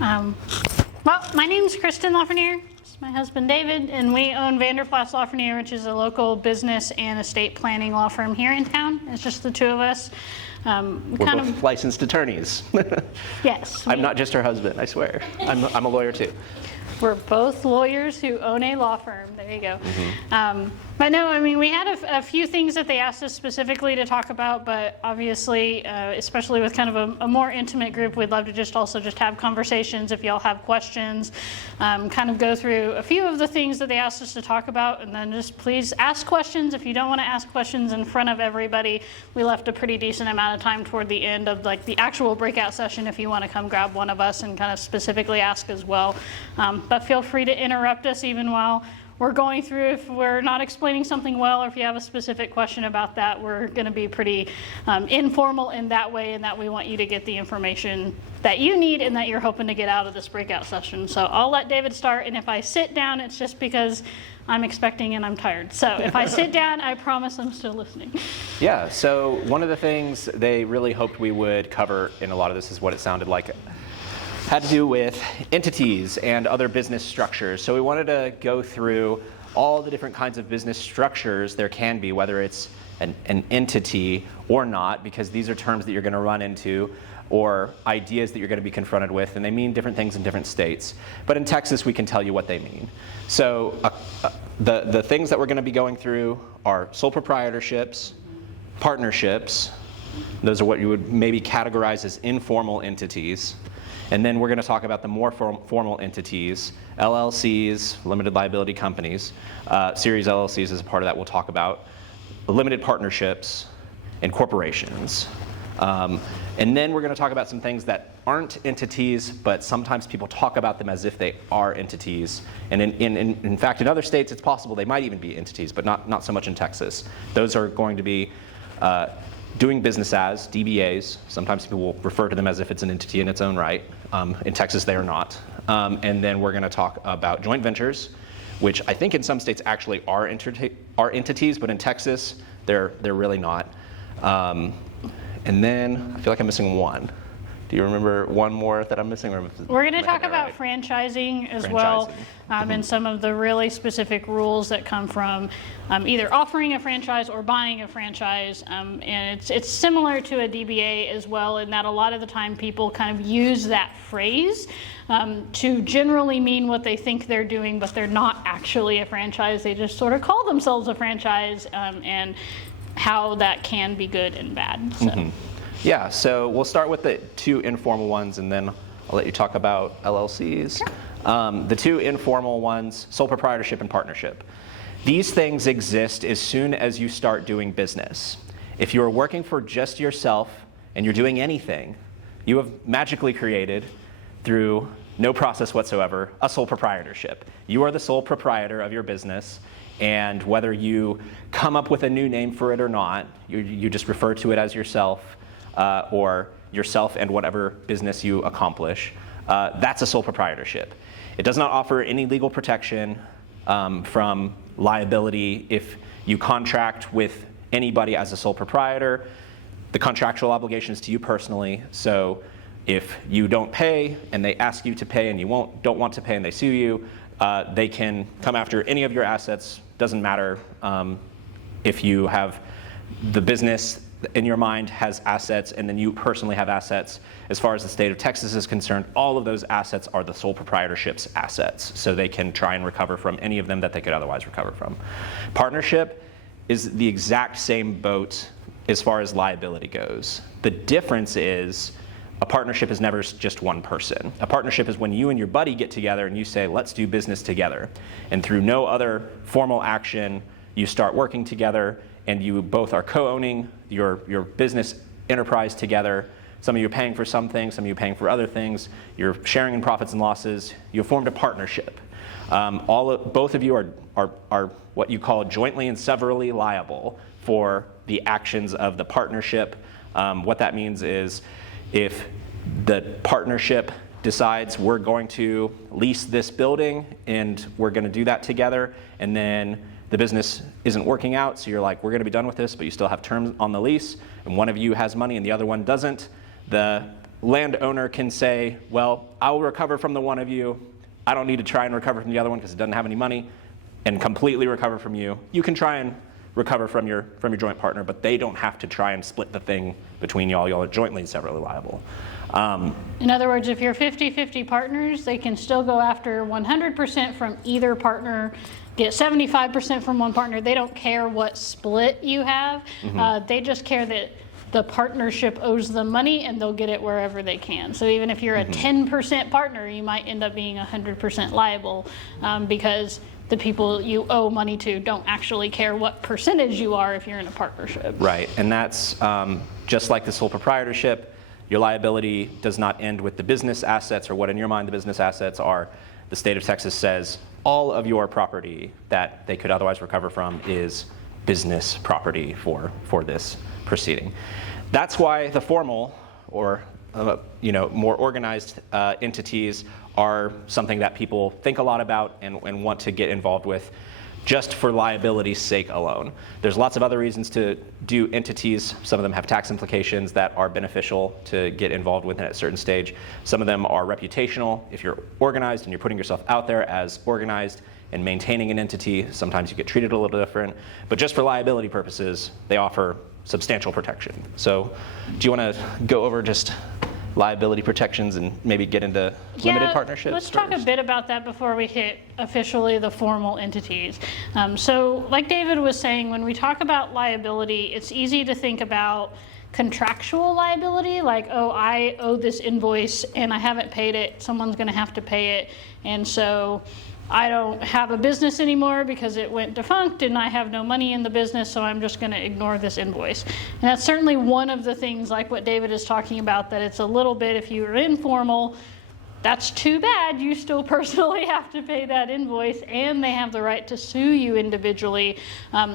Well, my name is Kristen LaFreniere. This is my husband David, and we own Vander-Plas LaFreniere, which is a local business and estate planning law firm here in town. It's just the two of us. We're both licensed attorneys. Yes. I'm not just her husband, I swear. I'm a lawyer too. We're both lawyers who own a law firm. There you go. Mm-hmm. But no, I mean, we had a few things that they asked us specifically to talk about, but obviously, especially with kind of a more intimate group, we'd love to just have conversations if y'all have questions, kind of go through a few of the things that they asked us to talk about, and then just please ask questions. If you don't want to ask questions in front of everybody, we left a pretty decent amount of time toward the end of like the actual breakout session if you want to come grab one of us and kind of specifically ask as well. But feel free to interrupt us even while we're going through. If we're not explaining something well, or if you have a specific question about that, we're going to be pretty informal in that way, and that we want you to get the information that you need and that you're hoping to get out of this breakout session. So I'll let David start, and if I sit down, it's just because I'm expecting and I'm tired. So if I sit down, I promise I'm still listening. Yeah, so one of the things they really hoped we would cover in a lot of this is what it sounded like had to do with entities and other business structures. So we wanted to go through all the different kinds of business structures there can be, whether it's an entity or not, because these are terms that you're going to run into, or ideas that you're going to be confronted with, and they mean different things in different states. But in Texas, we can tell you what they mean. So the things that we're going to be going through are sole proprietorships, partnerships. Those are what you would maybe categorize as informal entities. And then we're going to talk about the more formal entities, LLCs, limited liability companies. Series LLCs is a part of that we'll talk about. Limited partnerships and corporations. And then we're going to talk about some things that aren't entities, but sometimes people talk about them as if they are entities. And in fact, in other states, it's possible they might even be entities, but not so much in Texas. Those are going to be doing business as, DBAs. Sometimes people will refer to them as if it's an entity in its own right. In Texas, they are not. And then we're going to talk about joint ventures, which I think in some states actually are entities, but in Texas, they're really not. And then I feel like I'm missing one. Do you remember one more that I'm missing? We're going to talk about franchising as well, and some of the really specific rules that come from either offering a franchise or buying a franchise. And it's similar to a DBA as well, in that a lot of the time people kind of use that phrase to generally mean what they think they're doing, but they're not actually a franchise. They just sort of call themselves a franchise, and how that can be good and bad. So. Yeah, so we'll start with the two informal ones, and then I'll let you talk about LLCs. Sure. The two informal ones, sole proprietorship and partnership. These things exist as soon as you start doing business. If you're working for just yourself and you're doing anything, you have magically created, through no process whatsoever, a sole proprietorship. You are the sole proprietor of your business, and whether you come up with a new name for it or not, you just refer to it as yourself, or yourself and whatever business you accomplish. That's a sole proprietorship. It does not offer any legal protection from liability if you contract with anybody as a sole proprietor. The contractual obligation is to you personally. So if you don't pay and they ask you to pay and you don't want to pay and they sue you, they can come after any of your assets. Doesn't matter if you have the business in your mind has assets and then you personally have assets. As far as the state of Texas is concerned, all of those assets are the sole proprietorship's assets, so they can try and recover from any of them that they could otherwise recover from. Partnership is the exact same boat as far as liability goes. The difference is a partnership is never just one person. A partnership is when you and your buddy get together and you say, let's do business together. And through no other formal action, you start working together, and you both are co-owning your business enterprise together. Some of you are paying for some things, some of you are paying for other things. You're sharing in profits and losses. You formed a partnership. Both of you are what you call jointly and severally liable for the actions of the partnership. What that means is if the partnership decides we're going to lease this building and we're going to do that together, and then the business isn't working out, so you're like, we're going to be done with this, but you still have terms on the lease, and one of you has money and the other one doesn't, the landowner can say, well, I'll recover from the one of you. I don't need to try and recover from the other one because it doesn't have any money, and completely recover from you. You can try and recover from your joint partner, but they don't have to try and split the thing between y'all. Y'all are jointly and severally liable. In other words, if you're 50-50 partners, they can still go after 100% from either partner, get 75% from one partner. They don't care what split you have. They just care that the partnership owes them money and they'll get it wherever they can. So even if you're a 10% partner, you might end up being 100% liable because the people you owe money to don't actually care what percentage you are if you're in a partnership. Right, and that's just like the sole proprietorship. Your liability does not end with the business assets or what in your mind the business assets are. The state of Texas says all of your property that they could otherwise recover from is business property for this proceeding. That's why the formal or more organized entities are something that people think a lot about and want to get involved with just for liability's sake alone. There's lots of other reasons to do entities. Some of them have tax implications that are beneficial to get involved with at a certain stage. Some of them are reputational. If you're organized and you're putting yourself out there as organized and maintaining an entity, sometimes you get treated a little different. But just for liability purposes, they offer substantial protection. So do you want to go over just liability protections and maybe get into limited partnerships? Let's talk a bit about that before we hit officially the formal entities. So like David was saying, when we talk about liability, it's easy to think about contractual liability, like, oh, I owe this invoice and I haven't paid it, someone's going to have to pay it, and so I don't have a business anymore because it went defunct and I have no money in the business, so I'm just going to ignore this invoice. And that's certainly one of the things, like what David is talking about, that it's a little bit, if you're informal, that's too bad. You still personally have to pay that invoice, and they have the right to sue you individually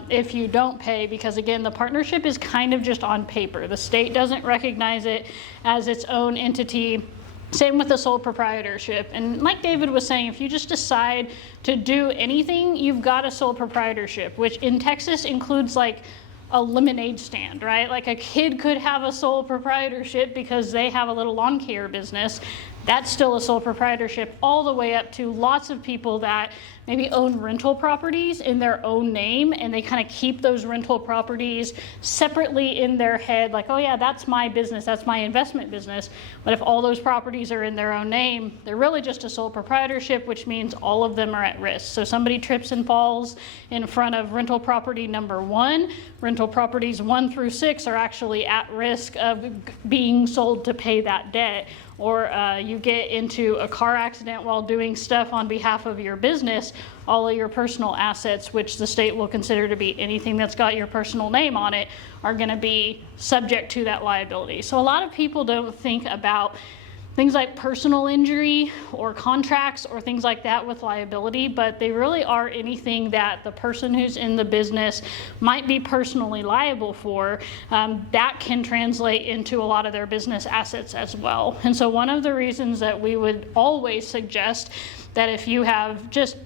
if you don't pay, because again, the partnership is kind of just on paper. The state doesn't recognize it as its own entity. Same with the sole proprietorship. And like David was saying, if you just decide to do anything, you've got a sole proprietorship, which in Texas includes like a lemonade stand, right? Like a kid could have a sole proprietorship because they have a little lawn care business. That's still a sole proprietorship, all the way up to lots of people that maybe own rental properties in their own name, and they kind of keep those rental properties separately in their head, like, oh yeah, that's my business, that's my investment business. But if all those properties are in their own name, they're really just a sole proprietorship, which means all of them are at risk. So somebody trips and falls in front of rental property number 1, rental properties 1 through 6 are actually at risk of being sold to pay that debt. Or you get into a car accident while doing stuff on behalf of your business, all of your personal assets, which the state will consider to be anything that's got your personal name on it, are going to be subject to that liability. So a lot of people don't think about things like personal injury or contracts or things like that with liability, but they really are anything that the person who's in the business might be personally liable for. That can translate into a lot of their business assets as well. And so one of the reasons that we would always suggest that if you have just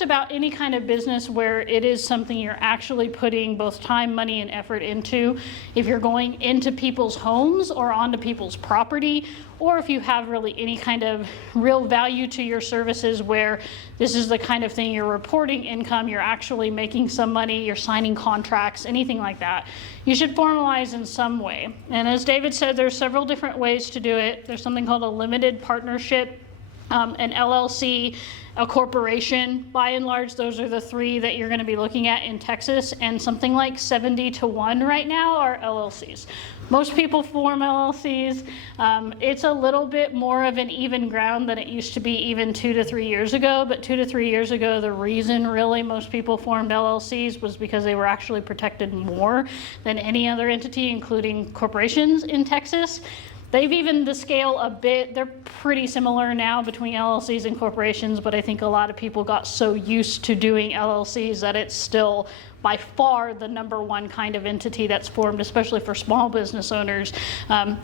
about any kind of business where it is something you're actually putting both time, money, and effort into, if you're going into people's homes or onto people's property, or if you have really any kind of real value to your services where this is the kind of thing you're reporting income, you're actually making some money, you're signing contracts, anything like that, you should formalize in some way. And as David said, there's several different ways to do it. There's something called a limited partnership, an LLC, a corporation. By and large, those are the 3 that you're going to be looking at in Texas, and something like 70-1 right now are LLCs. Most people form LLCs. It's a little bit more of an even ground than it used to be even 2 to 3 years ago, but 2 to 3 years ago, the reason really most people formed LLCs was because they were actually protected more than any other entity, including corporations in Texas. They've evened the scale a bit. They're pretty similar now between LLCs and corporations, but I think a lot of people got so used to doing LLCs that it's still by far the number one kind of entity that's formed, especially for small business owners.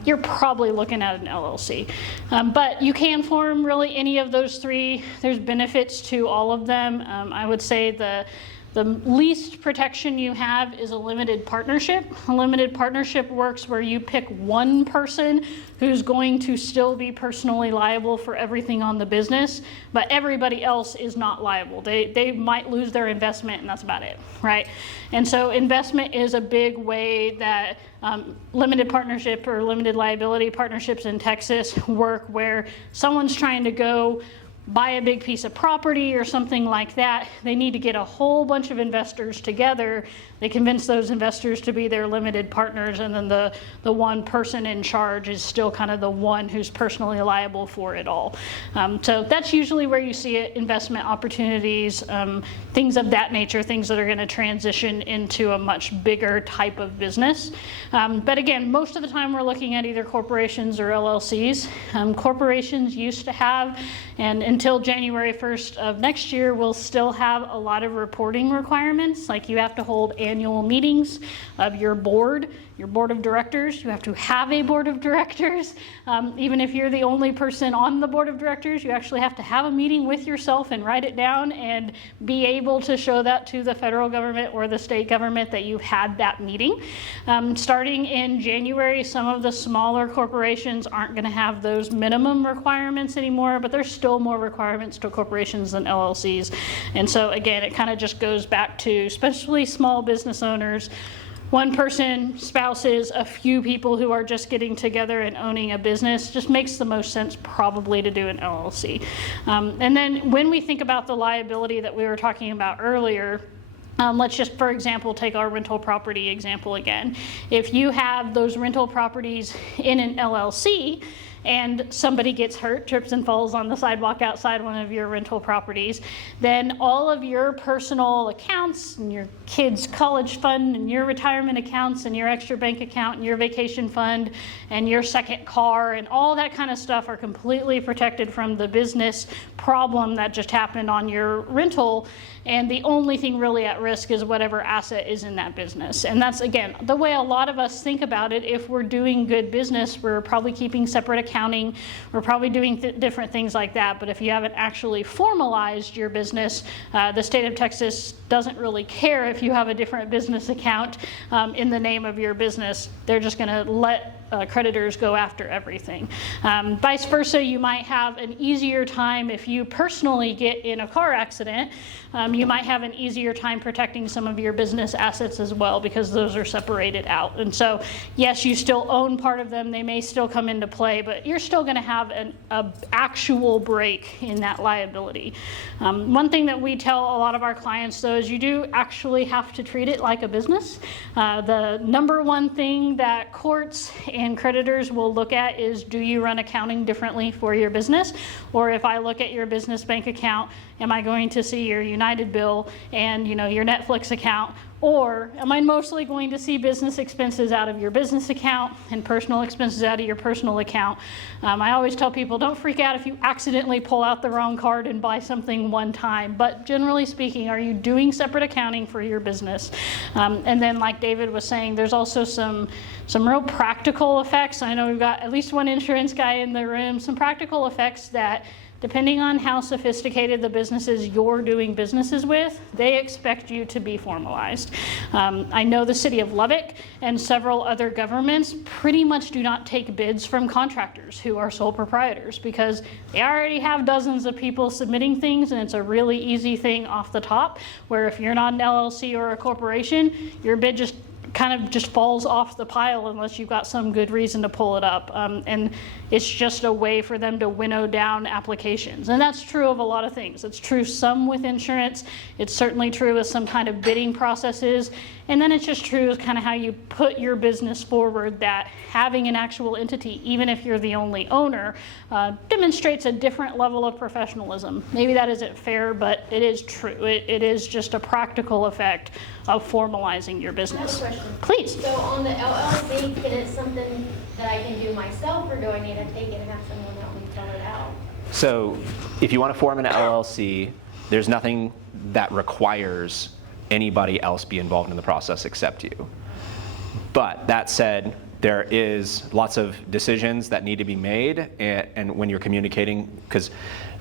You're probably looking at an LLC. But you can form really any of those 3. There's benefits to all of them. I would say the The least protection you have is a limited partnership. A limited partnership works where you pick one person who's going to still be personally liable for everything on the business, but everybody else is not liable. They might lose their investment, and that's about it, right? And so investment is a big way that limited partnership or limited liability partnerships in Texas work, where someone's trying to go buy a big piece of property or something like that. They need to get a whole bunch of investors together. They convince those investors to be their limited partners, and then the one person in charge is still kind of the one who's personally liable for it all. So that's usually where you see it, investment opportunities, things of that nature, things that are going to transition into a much bigger type of business. But again, most of the time we're looking at either corporations or LLCs. Corporations used to have, and until January 1st of next year, we'll still have a lot of reporting requirements. Like you have to hold annual meetings of your board of directors. You have to have a board of directors. Even if you're the only person on the board of directors, you actually have to have a meeting with yourself and write it down and be able to show that to the federal government or the state government that you've had that meeting. Starting in January, some of the smaller corporations aren't going to have those minimum requirements anymore, but there's still more requirements to corporations than LLCs. And so again, it kind of just goes back to, especially small business owners, one person, spouses, a few people who are just getting together and owning a business, just makes the most sense probably to do an LLC. And then when we think about the liability that we were talking about earlier, let's just, for example, take our rental property example again. If you have those rental properties in an LLC, and somebody gets hurt, trips and falls on the sidewalk outside one of your rental properties, then all of your personal accounts and your kids' college fund and your retirement accounts and your extra bank account and your vacation fund and your second car and all that kind of stuff are completely protected from the business problem that just happened on your rental. And the only thing really at risk is whatever asset is in that business. And that's, again, the way a lot of us think about it. If we're doing good business, we're probably keeping separate accounting. We're probably doing different things like that. But if you haven't actually formalized your business, the state of Texas doesn't really care if you have a different business account in the name of your business. They're just going to let creditors go after everything. Vice versa, you might have an easier time if you personally get in a car accident. You might have an easier time protecting some of your business assets as well, because those are separated out. And so, yes, you still own part of them. They may still come into play, but you're still going to have an actual break in that liability. One thing that we tell a lot of our clients, though, is you do actually have to treat it like a business. The number one thing that courts and creditors will look at is, do you run accounting differently for your business? Or if I look at your business bank account, am I going to see your United bill and your Netflix account? Or am I mostly going to see business expenses out of your business account and personal expenses out of your personal account? I always tell people, don't freak out if you accidentally pull out the wrong card and buy something one time. But generally speaking, are you doing separate accounting for your business? And then, like David was saying, there's also some real practical effects. I know we've got at least one insurance guy in the room. Some practical effects that, depending on how sophisticated the businesses you're doing businesses with, they expect you to be formalized. I know the city of Lubbock and several other governments pretty much do not take bids from contractors who are sole proprietors, because they already have dozens of people submitting things, and it's a really easy thing off the top, where if you're not an LLC or a corporation, your bid just falls off the pile unless you've got some good reason to pull it up. And it's just a way for them to winnow down applications. And that's true of a lot of things. It's true some with insurance. It's certainly true with some kind of bidding processes. And then it's just true as kind of how you put your business forward, that having an actual entity, even if you're the only owner, demonstrates a different level of professionalism. Maybe that isn't fair, but it is true. It is just a practical effect of formalizing your business. I have a question. Please. So on the LLC, can it something that I can do myself, or do I need to take it and have someone help me fill it out? So if you want to form an LLC, there's nothing that requires anybody else be involved in the process except you. But that said, there is lots of decisions that need to be made, and when you're communicating, because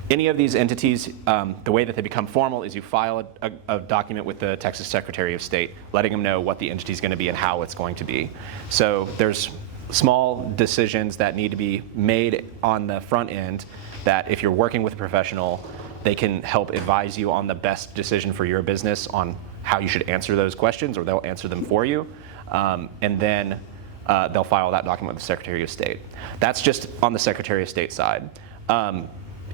any of these entities, the way that they become formal is you file a document with the Texas Secretary of State, letting them know what the entity is going to be and how it's going to be. So there's small decisions that need to be made on the front end that if you're working with a professional, they can help advise you on the best decision for your business on how you should answer those questions, or they'll answer them for you. And then they'll file that document with the Secretary of State. That's just on the Secretary of State side.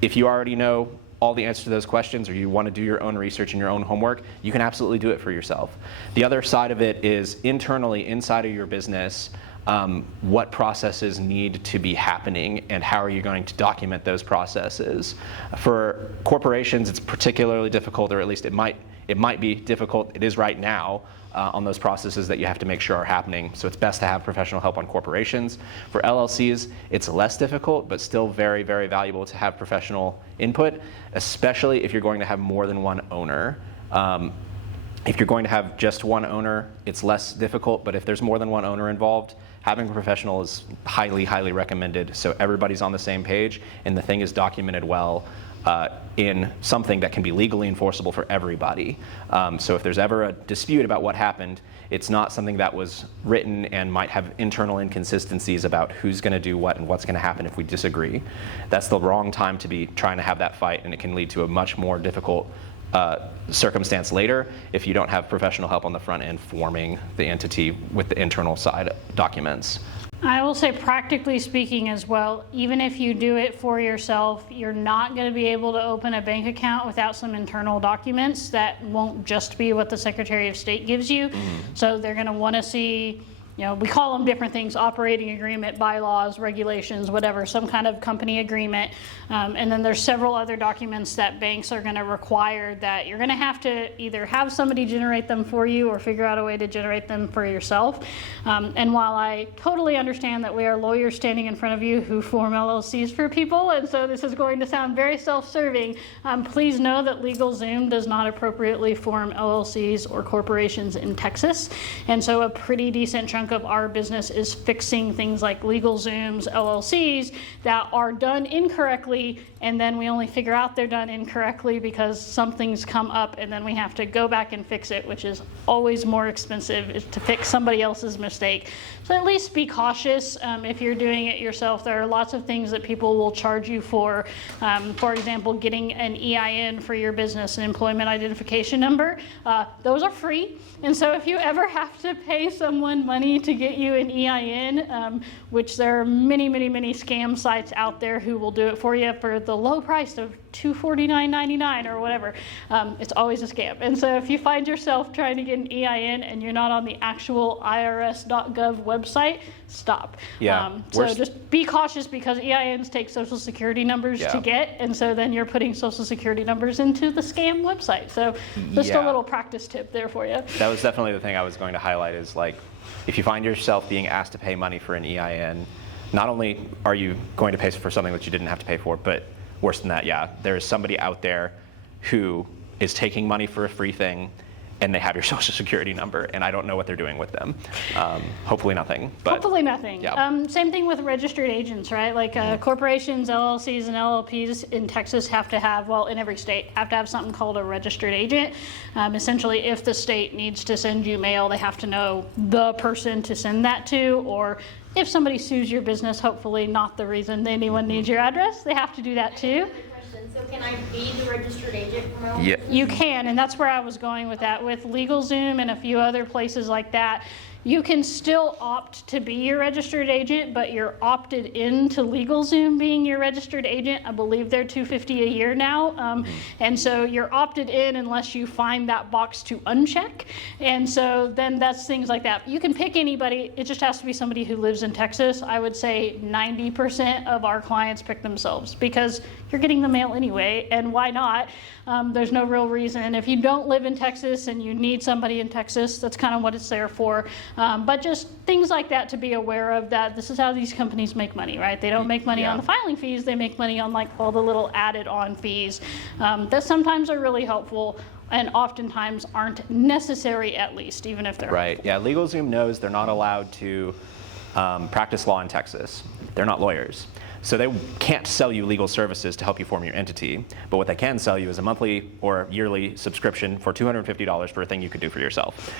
If you already know all the answers to those questions, or you want to do your own research and your own homework, you can absolutely do it for yourself. The other side of it is internally, inside of your business, what processes need to be happening and how are you going to document those processes. For corporations, it's particularly difficult, or at least it might be difficult, it is right now, on those processes that you have to make sure are happening. So it's best to have professional help on corporations. For LLCs, it's less difficult, but still very, very valuable to have professional input, especially if you're going to have more than one owner. If you're going to have just one owner, it's less difficult, but if there's more than one owner involved, having a professional is highly, highly recommended, so everybody's on the same page and the thing is documented well in something that can be legally enforceable for everybody. So if there's ever a dispute about what happened, it's not something that was written and might have internal inconsistencies about who's going to do what and what's going to happen if we disagree. That's the wrong time to be trying to have that fight, and it can lead to a much more difficult circumstance later if you don't have professional help on the front end forming the entity with the internal side documents. I will say, practically speaking as well, even if you do it for yourself, you're not going to be able to open a bank account without some internal documents that won't just be what the Secretary of State gives you. So they're going to want to see, we call them different things: operating agreement, bylaws, regulations, whatever, some kind of company agreement. And then there's several other documents that banks are going to require that you're going to have to either have somebody generate them for you or figure out a way to generate them for yourself. And while I totally understand that we are lawyers standing in front of you who form LLCs for people, and so this is going to sound very self-serving, please know that LegalZoom does not appropriately form LLCs or corporations in Texas. And so a pretty decent chunk of our business is fixing things like LegalZooms, LLCs that are done incorrectly, and then we only figure out they're done incorrectly because something's come up and then we have to go back and fix it, which is always more expensive to fix somebody else's mistake. So at least be cautious if you're doing it yourself. There are lots of things that people will charge you for example, getting an EIN for your business, an employment identification number. Those are free. And so if you ever have to pay someone money to get you an EIN, which there are many, many, many scam sites out there who will do it for you for the low price of $249.99 or whatever, it's always a scam. And so if you find yourself trying to get an EIN and you're not on the actual irs.gov website, stop. So just be cautious, because EINs take social security numbers to get, and so then you're putting social security numbers into the scam website. So just a little practice tip there for you. That was definitely the thing I was going to highlight, is like, if you find yourself being asked to pay money for an EIN, not only are you going to pay for something that you didn't have to pay for, but worse than that, there is somebody out there who is taking money for a free thing, and they have your social security number, and I don't know what they're doing with them. Hopefully nothing. But hopefully nothing. Yeah. Same thing with registered agents, right? Like corporations, LLCs, and LLPs in Texas have to have, well, in every state, have to have something called a registered agent. Essentially, if the state needs to send you mail, they have to know the person to send that to, or if somebody sues your business, hopefully not the reason anyone needs your address, they have to do that too. So can I be the registered agent for my own Yeah. business? You can, and that's where I was going with that. With LegalZoom and a few other places like that, you can still opt to be your registered agent, but you're opted into LegalZoom being your registered agent. I believe they're $250 a year now, and so you're opted in unless you find that box to uncheck. And so then that's things like that. You can pick anybody. It just has to be somebody who lives in Texas. I would say 90% of our clients pick themselves, because you're getting the mail anyway, and why not? There's no real reason. If you don't live in Texas and you need somebody in Texas, that's kind of what it's there for. But just things like that to be aware of, that this is how these companies make money, right? They don't make money on the filing fees, they make money on like all the little added on fees that sometimes are really helpful and oftentimes aren't necessary, at least, even if they're Right, yeah, LegalZoom knows they're not allowed to practice law in Texas. They're not lawyers. So they can't sell you legal services to help you form your entity, but what they can sell you is a monthly or yearly subscription for $250 for a thing you could do for yourself.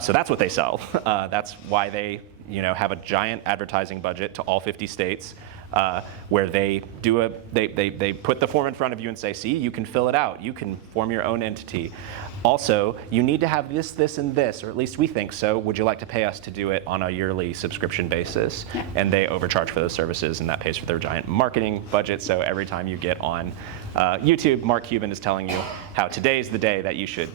So that's what they sell. That's why they have a giant advertising budget to all 50 states. Where they put the form in front of you and say, see, you can fill it out. You can form your own entity. Also, you need to have this, this, and this, or at least we think so. Would you like to pay us to do it on a yearly subscription basis? Yeah. And they overcharge for those services, and that pays for their giant marketing budget. So every time you get on YouTube, Mark Cuban is telling you how today's the day that you should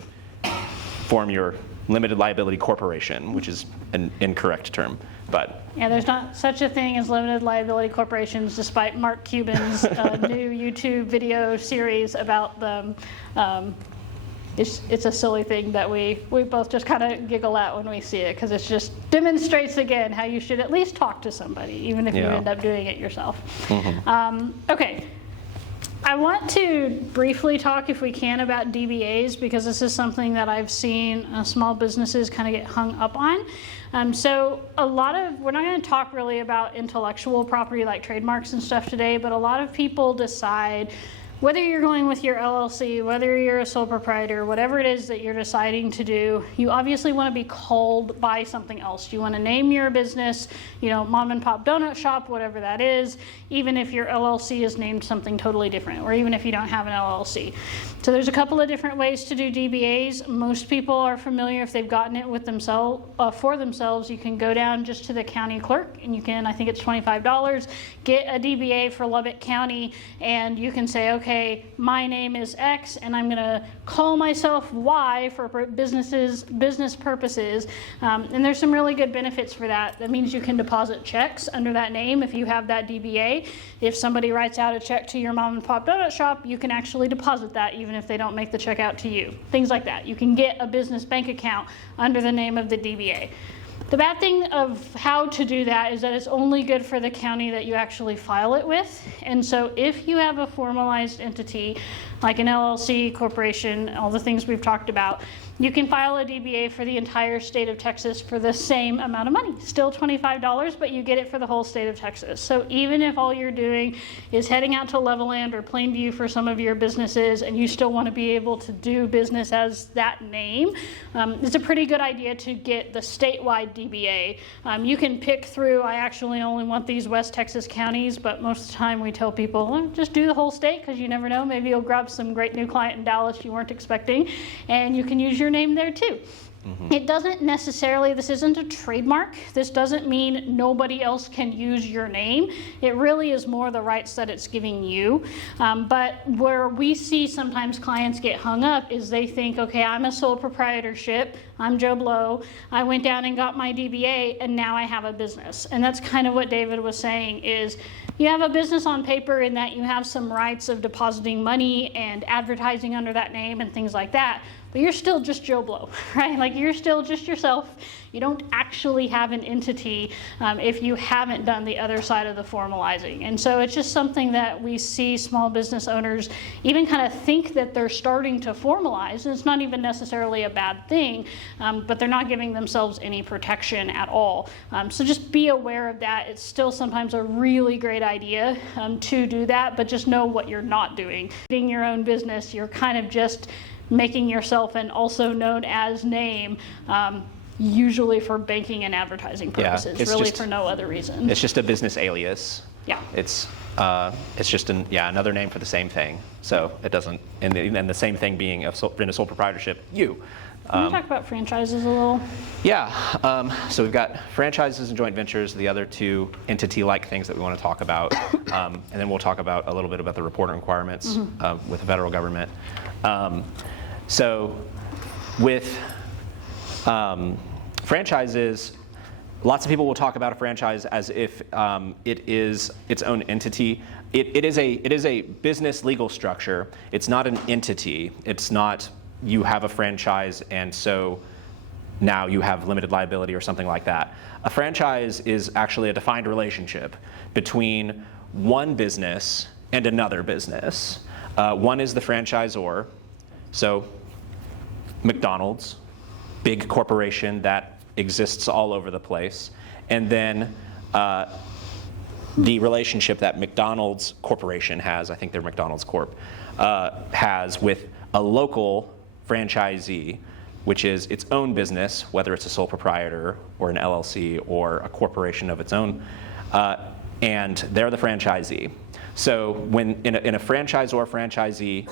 form your limited liability corporation, which is an incorrect term. But yeah, there's not such a thing as limited liability corporations, despite Mark Cuban's new YouTube video series about them. It's a silly thing that we both just kind of giggle at when we see it, because it just demonstrates again how you should at least talk to somebody, even if you end up doing it yourself. Mm-hmm. Okay. I want to briefly talk, if we can, about DBAs, because this is something that I've seen small businesses kind of get hung up on. So we're not going to talk really about intellectual property like trademarks and stuff today, but a lot of people decide, whether you're going with your LLC, whether you're a sole proprietor, whatever it is that you're deciding to do, you obviously want to be called by something else. You want to name your business, mom and pop donut shop, whatever that is, even if your LLC is named something totally different, or even if you don't have an LLC. So there's a couple of different ways to do DBAs. Most people are familiar, if they've gotten it with for themselves, you can go down just to the county clerk, and you can, I think it's $25, get a DBA for Lubbock County, and you can say, okay, my name is X, and I'm going to call myself Y for business purposes. And there's some really good benefits for that. That means you can deposit checks under that name if you have that DBA. If somebody writes out a check to your mom and pop donut shop, you can actually deposit that even if they don't make the check out to you. Things like that. You can get a business bank account under the name of the DBA. The bad thing of how to do that is that it's only good for the county that you actually file it with. And so if you have a formalized entity, like an LLC, corporation, all the things we've talked about, you can file a DBA for the entire state of Texas for the same amount of money. Still $25, but you get it for the whole state of Texas. So even if all you're doing is heading out to Levelland or Plainview for some of your businesses, and you still want to be able to do business as that name, it's a pretty good idea to get the statewide DBA. You can pick through, I actually only want these West Texas counties, but most of the time we tell people, just do the whole state, because you never know, maybe you'll grab some great new client in Dallas you weren't expecting, and you can use your name there too. Mm-hmm. It doesn't necessarily, this isn't a trademark. This doesn't mean nobody else can use your name. It really is more the rights that it's giving you. But where we see sometimes clients get hung up is they think, okay, I'm a sole proprietorship. I'm Joe Blow. I went down and got my DBA, and now I have a business. And that's kind of what David was saying is, you have a business on paper in that you have some rights of depositing money and advertising under that name and things like that, but you're still just Joe Blow, right? Like, you're still just yourself. You don't actually have an entity if you haven't done the other side of the formalizing. And so it's just something that we see small business owners even kind of think that they're starting to formalize. And it's not even necessarily a bad thing, but they're not giving themselves any protection at all. So just be aware of that. It's still sometimes a really great idea to do that, but just know what you're not doing. Being your own business, you're kind of just making yourself an also known as name, usually for banking and advertising purposes, really for no other reason. It's just a business alias. Yeah. It's just another name for the same thing. So it doesn't, and the same thing being in a sole proprietorship, you. Can we talk about franchises a little? Yeah, so we've got franchises and joint ventures, the other two entity-like things that we want to talk about. And then we'll talk about a little bit about the reporting requirements with the federal government. So with franchises, lots of people will talk about a franchise as if it is its own entity. It is a business legal structure. It's not an entity. It's not you have a franchise and so now you have limited liability or something like that. A franchise is actually a defined relationship between one business and another business. One is the franchisor. So McDonald's, big corporation that exists all over the place. And then the relationship that McDonald's Corporation has, I think they're McDonald's Corp, has with a local franchisee, which is its own business, whether it's a sole proprietor or an LLC or a corporation of its own, and they're the franchisee. So when in a franchisor-franchisee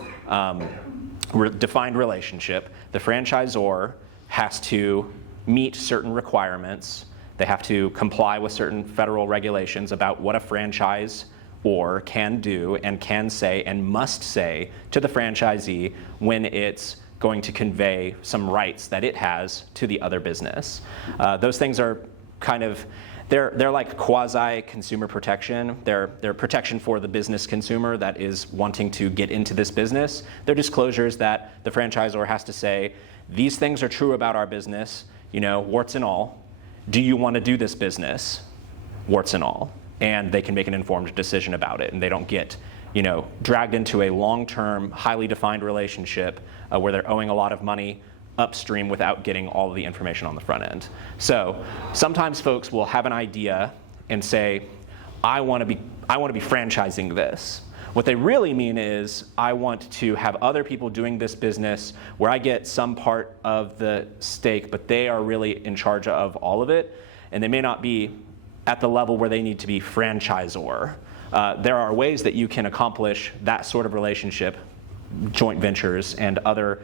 defined relationship, the franchisor has to meet certain requirements. They have to comply with certain federal regulations about what a franchisor can do and can say and must say to the franchisee when it's going to convey some rights that it has to the other business. Those things are kind of, they're like quasi-consumer protection. They're protection for the business consumer that is wanting to get into this business. They're disclosures that the franchisor has to say, these things are true about our business, warts and all. Do you want to do this business? Warts and all. And they can make an informed decision about it, and they don't get dragged into a long-term, highly defined relationship where they're owing a lot of money upstream without getting all of the information on the front end. So sometimes folks will have an idea and say, I want to be franchising this. What they really mean is, I want to have other people doing this business where I get some part of the stake, but they are really in charge of all of it, and they may not be at the level where they need to be franchisor. There are ways that you can accomplish that sort of relationship, joint ventures and other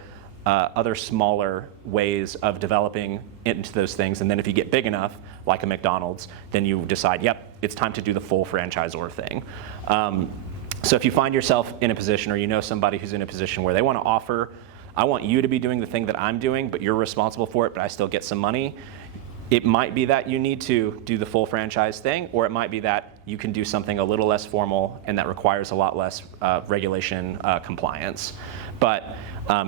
smaller ways of developing into those things. And then if you get big enough, like a McDonald's, then you decide, yep, it's time to do the full franchisor thing. So if you find yourself in a position, or somebody who's in a position where they want to offer, I want you to be doing the thing that I'm doing, but you're responsible for it, but I still get some money. It might be that you need to do the full franchise thing, or it might be that you can do something a little less formal and that requires a lot less regulation compliance. But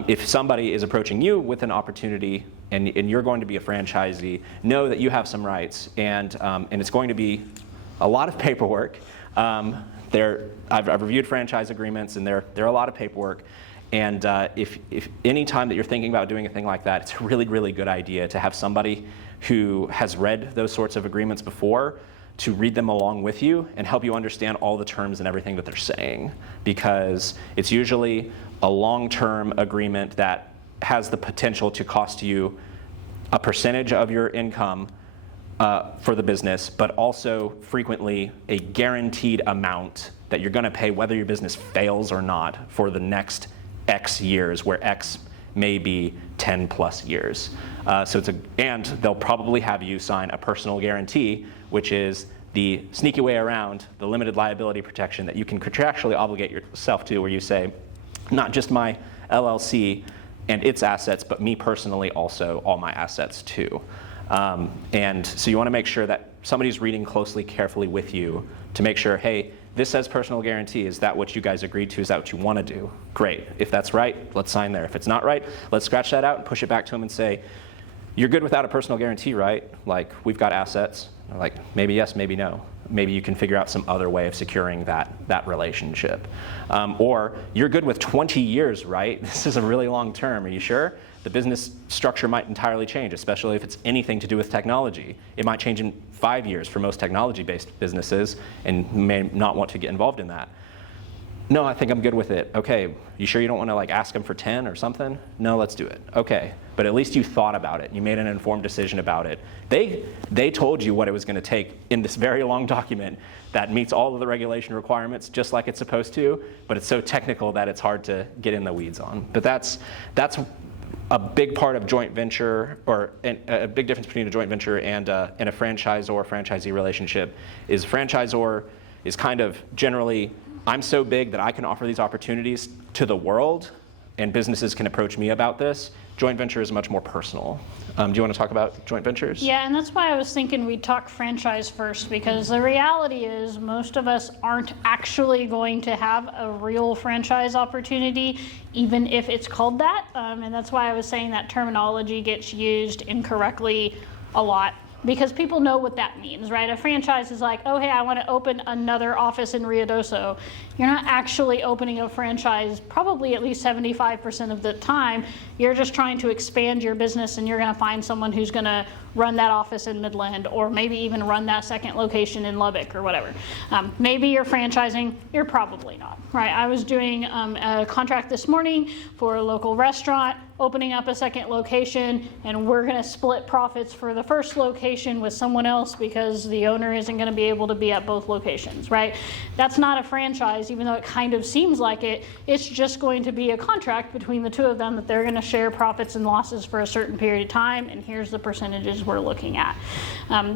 if somebody is approaching you with an opportunity and you're going to be a franchisee, know that you have some rights, and it's going to be a lot of paperwork. I've reviewed franchise agreements, and they're a lot of paperwork. And if any time that you're thinking about doing a thing like that, it's a really, really good idea to have somebody who has read those sorts of agreements before to read them along with you and help you understand all the terms and everything that they're saying, because it's usually a long-term agreement that has the potential to cost you a percentage of your income for the business, but also frequently a guaranteed amount that you're going to pay whether your business fails or not for the next X years, where X may be 10 plus years. And they'll probably have you sign a personal guarantee, which is the sneaky way around the limited liability protection that you can contractually obligate yourself to, where you say, not just my LLC and its assets, but me personally also, all my assets too. And so you want to make sure that somebody's reading closely, carefully with you to make sure, hey, this says personal guarantee. Is that what you guys agreed to? Is that what you want to do? Great. If that's right, let's sign there. If it's not right, let's scratch that out and push it back to them and say, you're good without a personal guarantee, right? Like, we've got assets. Like, maybe yes, maybe no. Maybe you can figure out some other way of securing that relationship. Or you're good with 20 years, right? This is a really long term. Are you sure? The business structure might entirely change, especially if it's anything to do with technology. It might change in 5 years for most technology-based businesses, and may not want to get involved in that. No, I think I'm good with it. Okay, you sure you don't want to ask them for 10 or something? No, let's do it. Okay, but at least you thought about it. You made an informed decision about it. They told you what it was going to take in this very long document that meets all of the regulation requirements just like it's supposed to, but it's so technical that it's hard to get in the weeds on. But that's a big part of joint venture, or a big difference between a joint venture and a franchisor-franchisee relationship is franchisor is kind of generally, I'm so big that I can offer these opportunities to the world, and businesses can approach me about this. Joint venture is much more personal. Do you want to talk about joint ventures? Yeah, and that's why I was thinking we'd talk franchise first, because the reality is most of us aren't actually going to have a real franchise opportunity, even if it's called that. And that's why I was saying that terminology gets used incorrectly a lot, because people know what that means, right? A franchise is like, oh, hey, I want to open another office in Ruidoso. You're not actually opening a franchise probably at least 75% of the time. You're just trying to expand your business, and you're going to find someone who's going to run that office in Midland, or maybe even run that second location in Lubbock or whatever. Maybe you're franchising, you're probably not, right? I was doing a contract this morning for a local restaurant, opening up a second location, and we're going to split profits for the first location with someone else because the owner isn't going to be able to be at both locations, right? That's not a franchise, even though it kind of seems like it. It's just going to be a contract between the two of them that they're going to share profits and losses for a certain period of time, and here's the percentages we're looking at.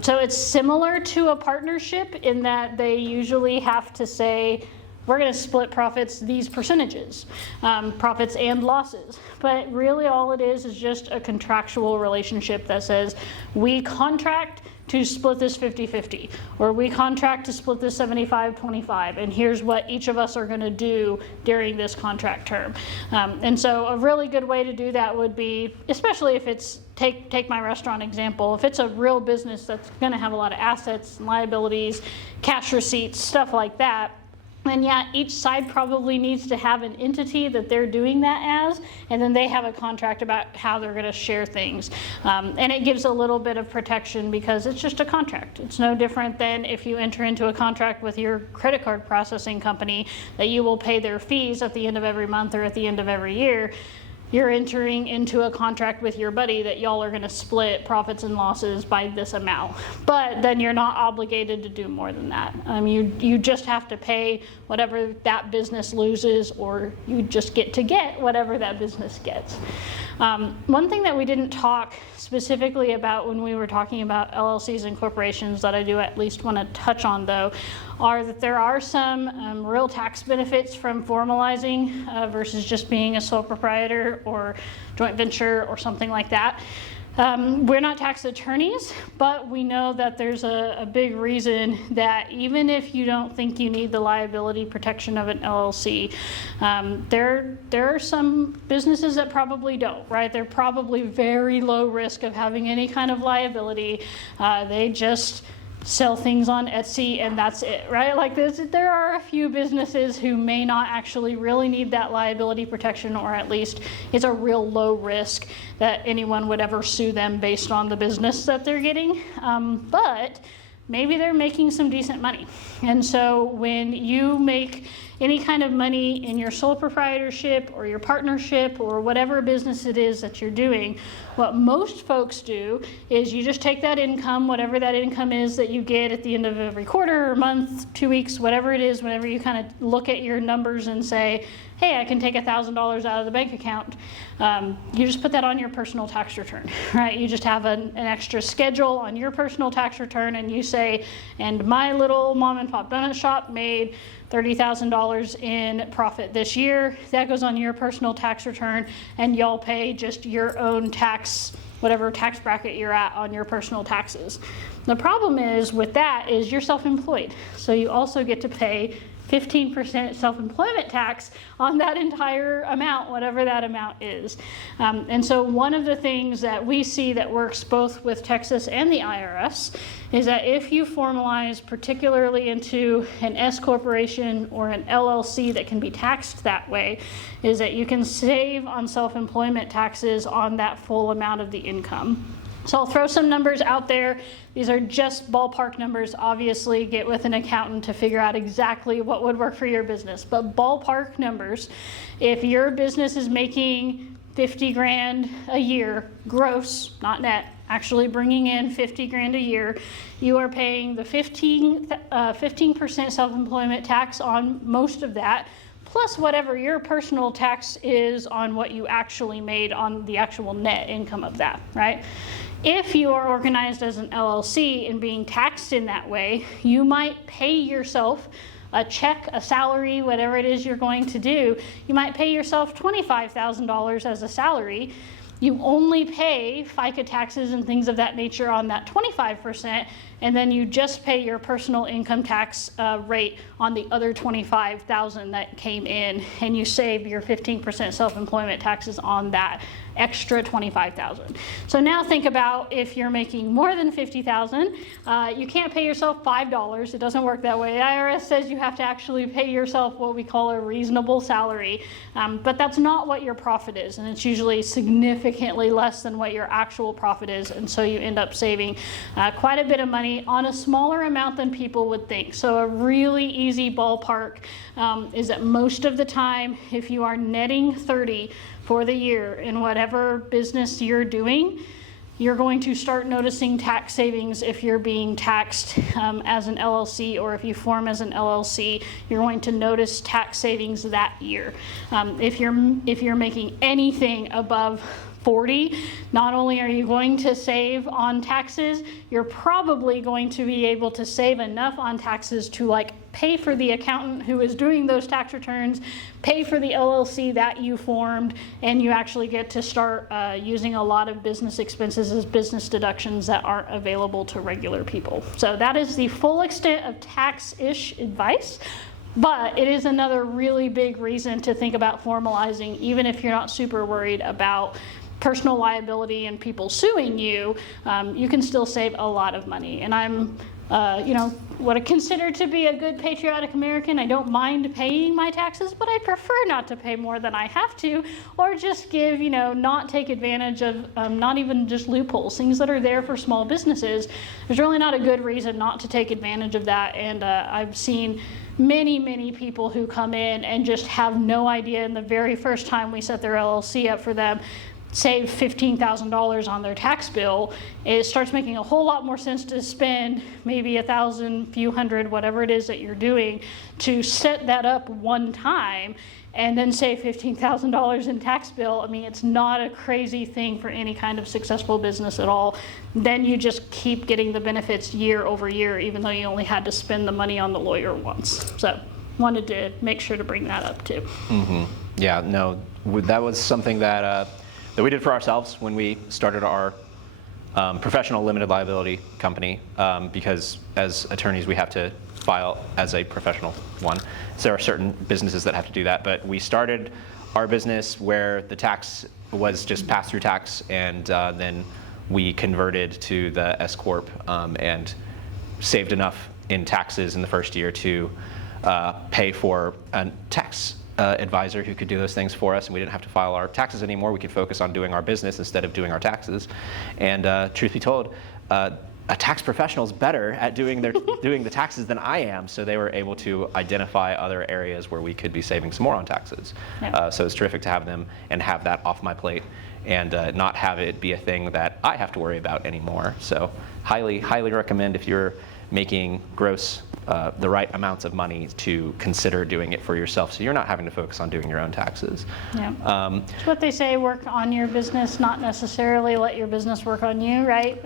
So it's similar to a partnership in that they usually have to say, we're going to split profits these percentages, profits and losses. But really all it is just a contractual relationship that says we contract to split this 50-50, or we contract to split this 75-25, and here's what each of us are going to do during this contract term. And so a really good way to do that would be, especially if it's, take my restaurant example, if it's a real business that's going to have a lot of assets and liabilities, cash receipts, stuff like that, and yeah, each side probably needs to have an entity that they're doing that as, and then they have a contract about how they're going to share things. And it gives a little bit of protection because it's just a contract. It's no different than if you enter into a contract with your credit card processing company that you will pay their fees at the end of every month or at the end of every year. You're entering into a contract with your buddy that y'all are going to split profits and losses by this amount. But then you're not obligated to do more than that. You just have to pay whatever that business loses, or you just get whatever that business gets. One thing that we didn't talk specifically about when we were talking about LLCs and corporations that I do at least want to touch on, though, are that there are some real tax benefits from formalizing versus just being a sole proprietor or joint venture or something like that. We're not tax attorneys, but we know that there's a big reason that even if you don't think you need the liability protection of an LLC, there are some businesses that probably don't, right? They're probably very low risk of having any kind of liability. They just sell things on Etsy and that's it, right? Like there are a few businesses who may not actually really need that liability protection, or at least it's a real low risk that anyone would ever sue them based on the business that they're getting. But maybe they're making some decent money. And so when you make any kind of money in your sole proprietorship or your partnership or whatever business it is that you're doing, what most folks do is you just take that income, whatever that income is that you get at the end of every quarter or month, 2 weeks, whatever it is, whenever you kind of look at your numbers and say, hey, I can take $1,000 out of the bank account. You just put that on your personal tax return, right? You just have an extra schedule on your personal tax return, and you say, and my little mom and pop donut shop made $30,000 in profit this year. That goes on your personal tax return, and y'all pay just your own tax, whatever tax bracket you're at on your personal taxes. The problem is with that is you're self-employed, so you also get to pay 15% self-employment tax on that entire amount, whatever that amount is. And so one of the things that we see that works both with Texas and the IRS is that if you formalize particularly into an S corporation or an LLC that can be taxed that way, is that you can save on self-employment taxes on that full amount of the income. So I'll throw some numbers out there. These are just ballpark numbers. Obviously, get with an accountant to figure out exactly what would work for your business. But ballpark numbers, if your business is making 50 grand a year, gross, not net, actually bringing in 50 grand a year, you are paying the 15% self-employment tax on most of that, plus whatever your personal tax is on what you actually made on the actual net income of that, right? If you are organized as an LLC and being taxed in that way, you might pay yourself a check, a salary, whatever it is you're going to do. You might pay yourself $25,000 as a salary. You only pay FICA taxes and things of that nature on that 25%, and then you just pay your personal income tax rate on the other $25,000 that came in, and you save your 15% self-employment taxes on that extra $25,000. So now think about if you're making more than $50,000, you can't pay yourself $5. It doesn't work that way. The IRS says you have to actually pay yourself what we call a reasonable salary, but that's not what your profit is, and it's usually significantly less than what your actual profit is, and so you end up saving quite a bit of money on a smaller amount than people would think. So a really easy ballpark is that most of the time, if you are netting 30 for the year in whatever business you're doing, you're going to start noticing tax savings if you're being taxed as an LLC, or if you form as an LLC, you're going to notice tax savings that year. If you're making anything above 40, not only are you going to save on taxes, you're probably going to be able to save enough on taxes to like pay for the accountant who is doing those tax returns, pay for the LLC that you formed, and you actually get to start using a lot of business expenses as business deductions that aren't available to regular people. So that is the full extent of tax-ish advice. But it is another really big reason to think about formalizing, even if you're not super worried about personal liability and people suing you, you can still save a lot of money. And I'm, what I consider to be a good patriotic American. I don't mind paying my taxes, but I prefer not to pay more than I have to, or just give, not take advantage of not even just loopholes, things that are there for small businesses. There's really not a good reason not to take advantage of that. And I've seen many people who come in and just have no idea, and the very first time we set their LLC up for them, save $15,000 on their tax bill. It starts making a whole lot more sense to spend maybe $1,000, few hundred, whatever it is that you're doing, to set that up one time and then save $15,000 in tax bill. I mean, it's not a crazy thing for any kind of successful business at all. Then you just keep getting the benefits year over year, even though you only had to spend the money on the lawyer once. So wanted to make sure to bring that up too. Mm-hmm. Yeah, no, that was something that we did for ourselves when we started our professional limited liability company, because as attorneys we have to file as a professional one. So there are certain businesses that have to do that, but we started our business where the tax was just pass-through tax, and then we converted to the S Corp and saved enough in taxes in the first year to pay for a tax advisor who could do those things for us, and we didn't have to file our taxes anymore. We could focus on doing our business instead of doing our taxes. And truth be told, a tax professional is better at doing the taxes than I am, so they were able to identify other areas where we could be saving some more on taxes. Yeah. So it's terrific to have them and have that off my plate, and not have it be a thing that I have to worry about anymore. So highly recommend, if you're making gross the right amounts of money, to consider doing it for yourself, so you're not having to focus on doing your own taxes. Yeah. It's what they say, work on your business, not necessarily let your business work on you, right?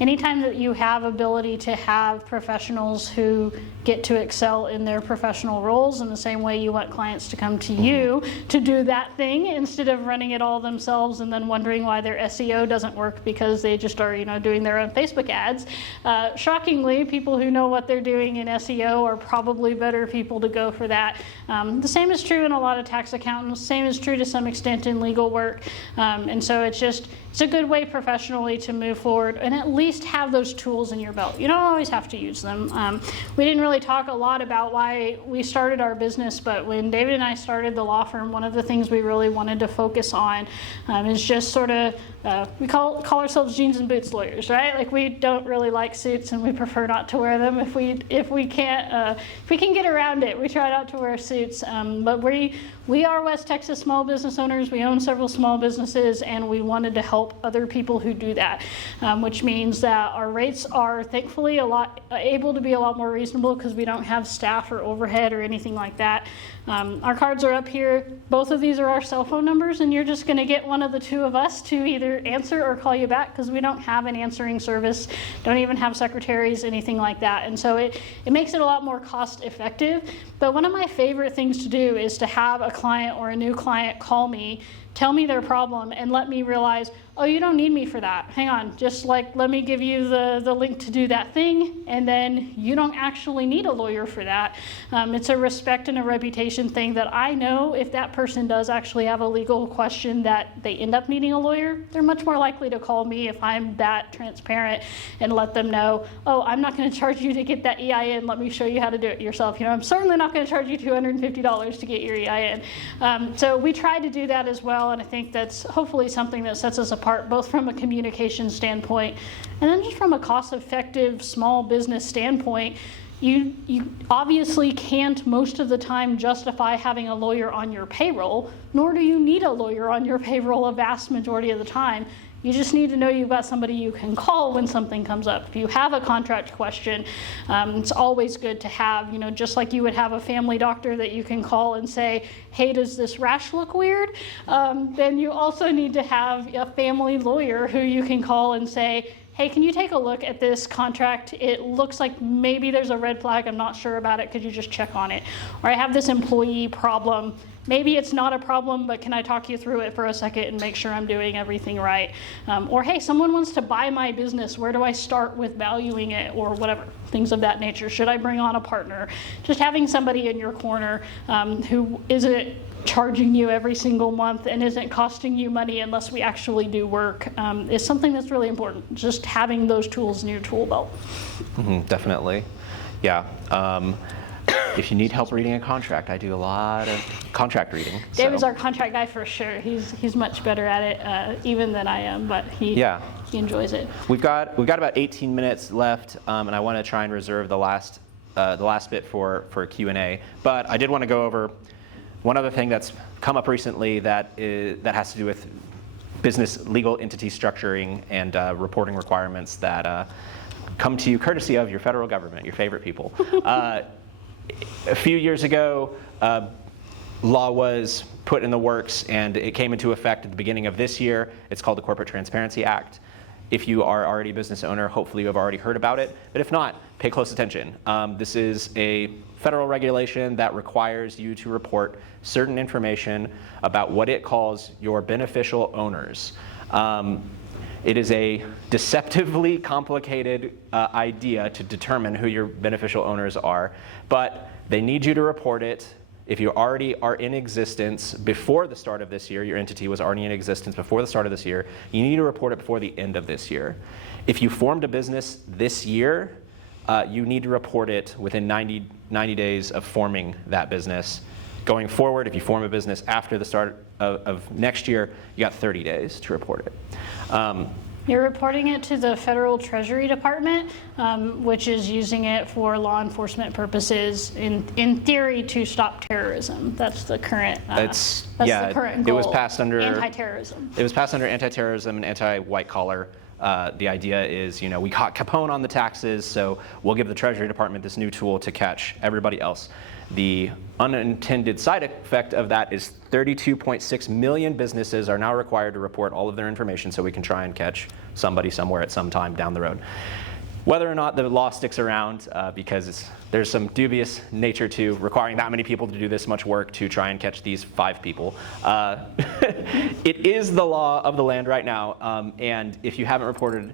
Anytime that you have ability to have professionals who get to excel in their professional roles, in the same way you want clients to come to you to do that thing instead of running it all themselves and then wondering why their SEO doesn't work because they just are, doing their own Facebook ads. Shockingly, people who know what they're doing in SEO are probably better people to go for that. The same is true in a lot of tax accountants. Same is true to some extent in legal work. And so it's a good way professionally to move forward and at least have those tools in your belt. You don't always have to use them. We didn't really talk a lot about why we started our business, but when David and I started the law firm, one of the things we really wanted to focus on is just sort of, we call ourselves jeans and boots lawyers, right? Like, we don't really like suits and we prefer not to wear them if we can get around it. We try not to wear suits, but we are West Texas small business owners. We own several small businesses, and we wanted to help other people who do that, which means that our rates are thankfully able to be a lot more reasonable because we don't have staff or overhead or anything like that. Our cards are up here. Both of these are our cell phone numbers, and you're just going to get one of the two of us to either answer or call you back, because we don't have an answering service, don't even have secretaries, anything like that. And so it makes it a lot more cost effective. But one of my favorite things to do is to have a client or a new client call me tell me their problem and let me realize, oh, you don't need me for that. Hang on, just like let me give you the link to do that thing, and then you don't actually need a lawyer for that. It's a respect and a reputation thing that I know if that person does actually have a legal question that they end up needing a lawyer, they're much more likely to call me if I'm that transparent and let them know, oh, I'm not going to charge you to get that EIN, let me show you how to do it yourself. You know, I'm certainly not going to charge you $250 to get your EIN. So we try to do that as well, and I think that's hopefully something that sets us apart, both from a communication standpoint and then just from a cost-effective small business standpoint. You obviously can't most of the time justify having a lawyer on your payroll, nor do you need a lawyer on your payroll a vast majority of the time. You just need to know you've got somebody you can call when something comes up. If you have a contract question, it's always good to have, you know, just like you would have a family doctor that you can call and say, hey, does this rash look weird? Then you also need to have a family lawyer who you can call and say, hey, can you take a look at this contract? It looks like maybe there's a red flag. I'm not sure about it. Could you just check on it? Or I have this employee problem. Maybe it's not a problem, but can I talk you through it for a second and make sure I'm doing everything right? Or hey, someone wants to buy my business. Where do I start with valuing it, or whatever, things of that nature? Should I bring on a partner? Just having somebody in your corner who isn't charging you every single month and isn't costing you money unless we actually do work is something that's really important. Just having those tools in your tool belt. Definitely. Yeah. If you need help reading a contract, I do a lot of contract reading. David's our contract guy for sure. He's much better at it even than I am, but he enjoys it. We've got about 18 minutes left, and I want to try and reserve the last bit for Q&A. But I did want to go over one other thing that's come up recently that has to do with business legal entity structuring and reporting requirements that come to you courtesy of your federal government, your favorite people. A few years ago, law was put in the works, and it came into effect at the beginning of this year. It's called the Corporate Transparency Act. If you are already a business owner, hopefully you have already heard about it. But if not, pay close attention. This is a federal regulation that requires you to report certain information about what it calls your beneficial owners. It is a deceptively complicated idea to determine who your beneficial owners are, but they need you to report it. If you already are in existence before the start of this year, your entity was already in existence before the start of this year, you need to report it before the end of this year. If you formed a business this year, you need to report it within 90 days of forming that business. Going forward, if you form a business after the start of next year, you got 30 days to report it. You're reporting it to the Federal Treasury Department, which is using it for law enforcement purposes, in theory, to stop terrorism. That's the current. The current goal. It was passed under anti-terrorism. It was passed under anti-terrorism and anti-white collar. The idea is, we caught Capone on the taxes, so we'll give the Treasury Department this new tool to catch everybody else. The unintended side effect of that is 32.6 million businesses are now required to report all of their information so we can try and catch somebody somewhere at some time down the road. Whether or not the law sticks around, because there's some dubious nature to requiring that many people to do this much work to try and catch these 5 people. It is the law of the land right now, and if you haven't reported,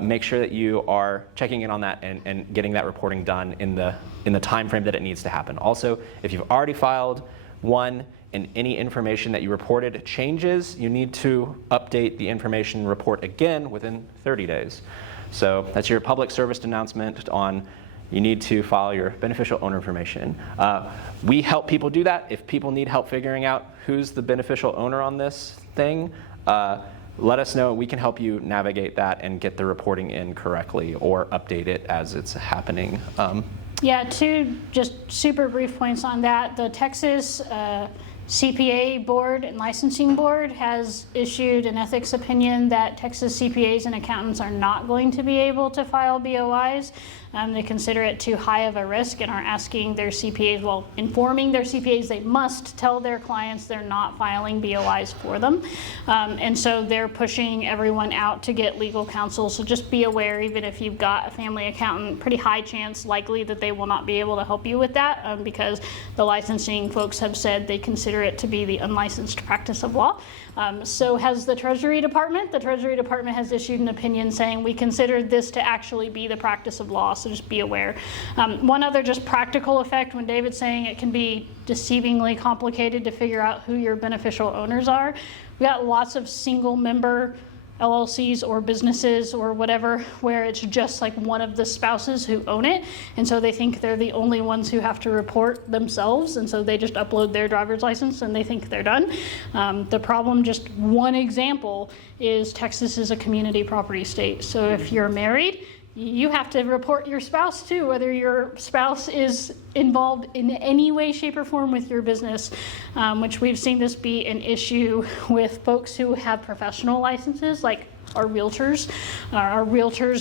make sure that you are checking in on that and getting that reporting done in the time frame that it needs to happen. Also, if you've already filed one and any information that you reported changes, you need to update the information report again within 30 days. So that's your public service announcement on you need to file your beneficial owner information. We help people do that. If people need help figuring out who's the beneficial owner on this thing, let us know. We can help you navigate that and get the reporting in correctly or update it as it's happening. Yeah, 2 just super brief points on that. The Texas CPA board and licensing board has issued an ethics opinion that Texas CPAs and accountants are not going to be able to file BOIs. They consider it too high of a risk and are asking their CPAs, informing their CPAs they must tell their clients they're not filing BOIs for them. And so they're pushing everyone out to get legal counsel. So just be aware, even if you've got a family accountant, pretty high chance likely that they will not be able to help you with that because the licensing folks have said they consider consider it to be the unlicensed practice of law. So has the Treasury Department. The Treasury Department has issued an opinion saying we consider this to actually be the practice of law, so just be aware. One other just practical effect, when David's saying it can be deceivingly complicated to figure out who your beneficial owners are, we got lots of single member LLCs or businesses or whatever where it's just like one of the spouses who own it, and so they think they're the only ones who have to report themselves, and so they just upload their driver's license and they think they're done. The problem, just one example, is Texas is a community property state, so if you're married, you have to report your spouse too, whether your spouse is involved in any way, shape, or form with your business, which we've seen this be an issue with folks who have professional licenses, like our realtors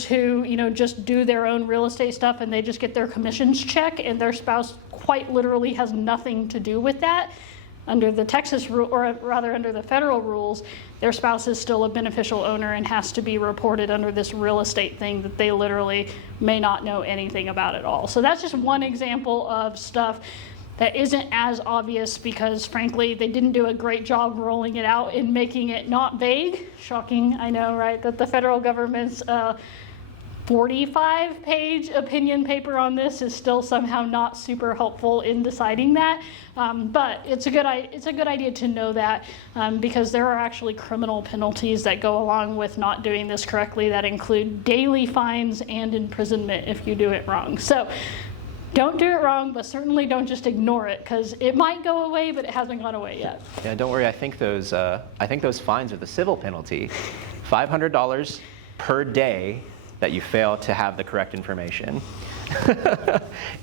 who, just do their own real estate stuff and they just get their commissions check, and their spouse quite literally has nothing to do with that. Under the Texas rule, or rather under the federal rules, their spouse is still a beneficial owner and has to be reported under this real estate thing that they literally may not know anything about at all. So that's just one example of stuff that isn't as obvious because, frankly, they didn't do a great job rolling it out and making it not vague. Shocking, I know, right? That the federal government's 45-page opinion paper on this is still somehow not super helpful in deciding that, but it's a good idea to know that because there are actually criminal penalties that go along with not doing this correctly that include daily fines and imprisonment if you do it wrong. So don't do it wrong, but certainly don't just ignore it because it might go away, but it hasn't gone away yet. Yeah, don't worry. I think those fines are the civil penalty, $500 per day that you fail to have the correct information.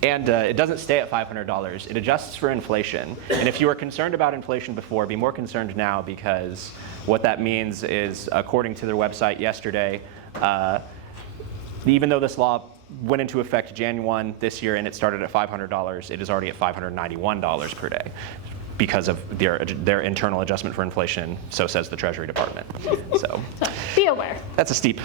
And it doesn't stay at $500. It adjusts for inflation. And if you were concerned about inflation before, be more concerned now, because what that means is, according to their website yesterday, even though this law went into effect January 1 this year and it started at $500, it is already at $591 per day because of their internal adjustment for inflation, so says the Treasury Department. So be aware. That's a steep